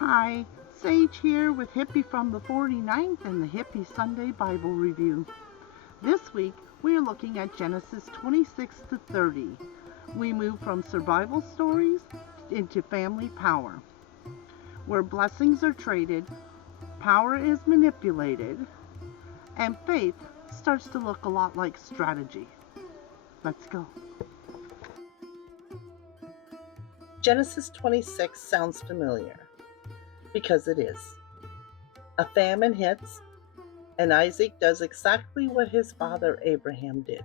Hi, Sage here with Hippie from the 49th and the Hippie Sunday Bible Review. This week we are looking at Genesis 26 to 30. We move from survival stories into family power. Where blessings are traded, power is manipulated, and faith starts to look a lot like strategy. Let's go. Genesis 26 sounds familiar, because it is. A famine hits, and Isaac does exactly what his father Abraham did.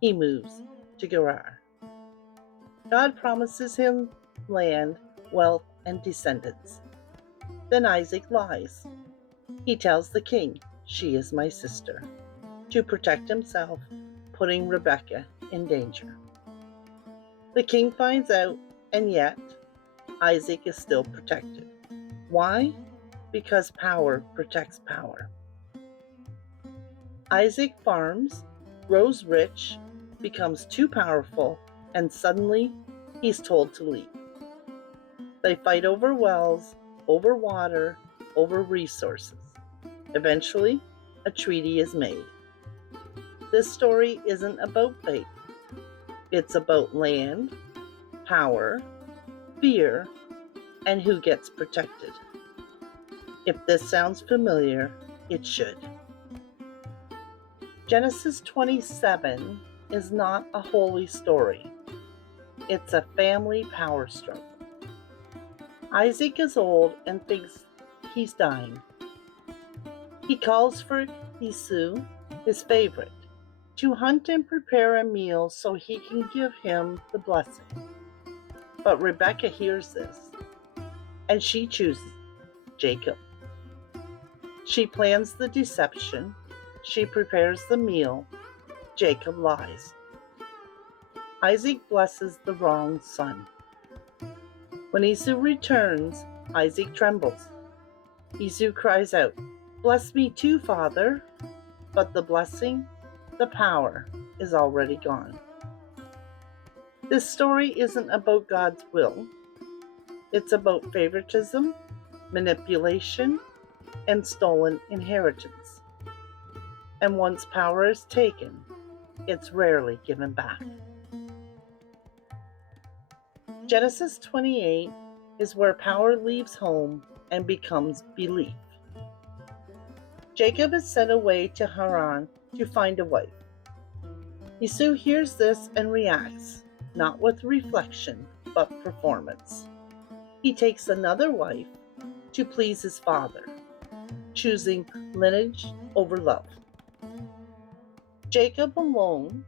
He moves to Gerar. God promises him land, wealth, and descendants. Then Isaac lies. He tells the king, "She is my sister," to protect himself, putting Rebekah in danger. The king finds out, and yet Isaac is still protected. Why? Because power protects power. Isaac farms, grows rich, becomes too powerful, and suddenly he's told to leave. They fight over wells, over water, over resources. Eventually, a treaty is made. This story isn't about faith. It's about land, power, fear, and who gets protected. If this sounds familiar, it should. Genesis 27 is not a holy story. It's a family power struggle. Isaac is old and thinks he's dying. He calls for Esau, his favorite, to hunt and prepare a meal so he can give him the blessing. But Rebekah hears this, and she chooses Jacob. She plans the deception. She prepares the meal. Jacob lies. Isaac blesses the wrong son. When Esau returns, Isaac trembles. Esau cries out, "Bless me too, Father." But the blessing, the power, is already gone. This story isn't about God's will. It's about favoritism, manipulation, and stolen inheritance. And once power is taken, it's rarely given back. Genesis 28 is where power leaves home and becomes belief. Jacob is sent away to Haran to find a wife. Esau hears this and reacts, not with reflection, but performance. He takes another wife to please his father, choosing lineage over love. Jacob, alone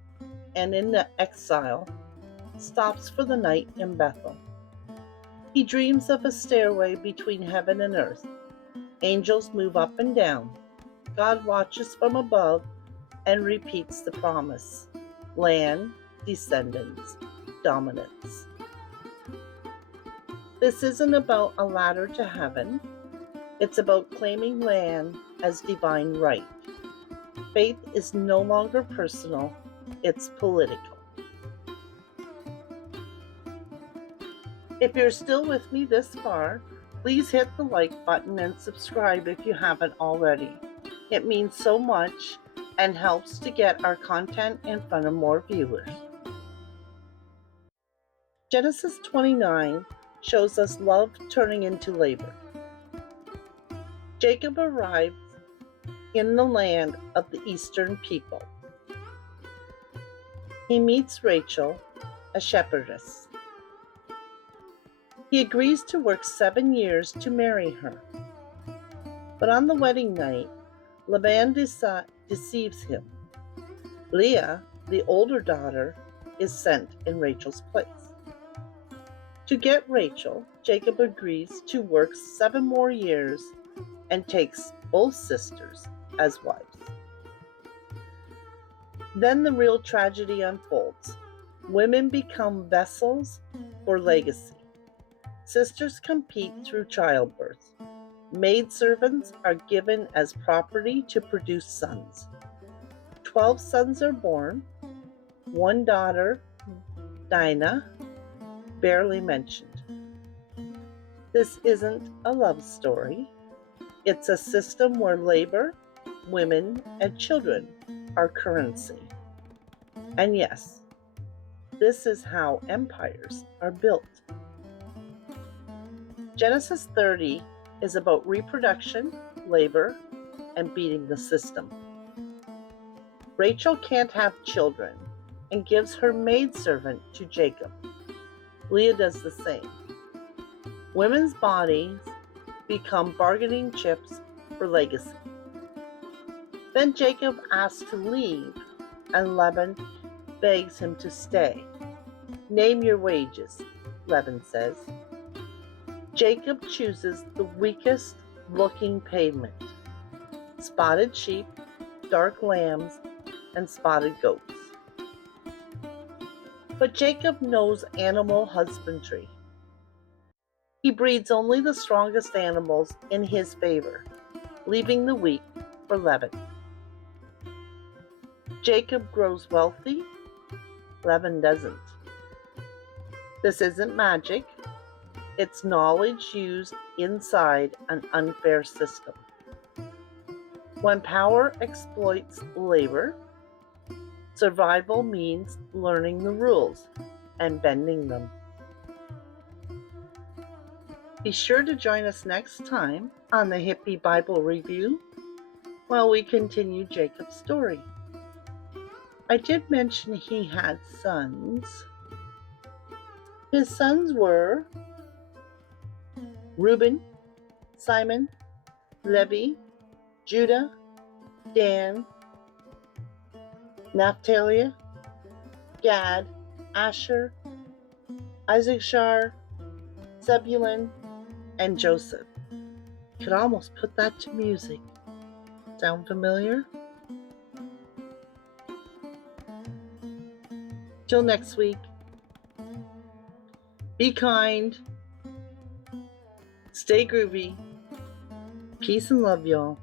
and in exile, stops for the night in Bethel. He dreams of a stairway between heaven and earth. Angels move up and down. God watches from above and repeats the promise: land, descendants, dominance. This isn't about a ladder to heaven. It's about claiming land as divine right. Faith is no longer personal, it's political. If you're still with me this far, please hit the like button and subscribe if you haven't already. It means so much and helps to get our content in front of more viewers. Genesis 29 shows us love turning into labor. Jacob arrives in the land of the eastern people. He meets Rachel, a shepherdess. He agrees to work 7 years to marry her. But on the wedding night, Laban deceives him. Leah, the older daughter, is sent in Rachel's place. To get Rachel, Jacob agrees to work 7 more years and takes both sisters as wives. Then the real tragedy unfolds. Women become vessels for legacy. Sisters compete through childbirth. Maidservants are given as property to produce sons. 12 sons are born. One daughter, Dinah, barely mentioned. This isn't a love story. It's a system where labor, women, and children are currency. And yes, this is how empires are built. Genesis 30 is about reproduction, labor, and beating the system. Rachel can't have children and gives her maidservant to Jacob. Leah does the same. Women's bodies become bargaining chips for legacy. Then Jacob asks to leave, and Laban begs him to stay. Name your wages, Laban says. Jacob chooses the weakest looking pavement: spotted sheep, dark lambs, and spotted goats. But Jacob knows animal husbandry. He breeds only the strongest animals in his favor, leaving the weak for Laban. Jacob grows wealthy, Laban doesn't. This isn't magic, it's knowledge used inside an unfair system. When power exploits labor, survival means learning the rules and bending them. Be sure to join us next time on the Hippie Bible Review while we continue Jacob's story. I did mention he had sons. His sons were Reuben, Simon, Levi, Judah, Dan, Naphtali, Gad, Asher, Issachar, Zebulun, and Joseph. Could almost put that to music. Sound familiar? Till next week, be kind, stay groovy, peace and love, y'all.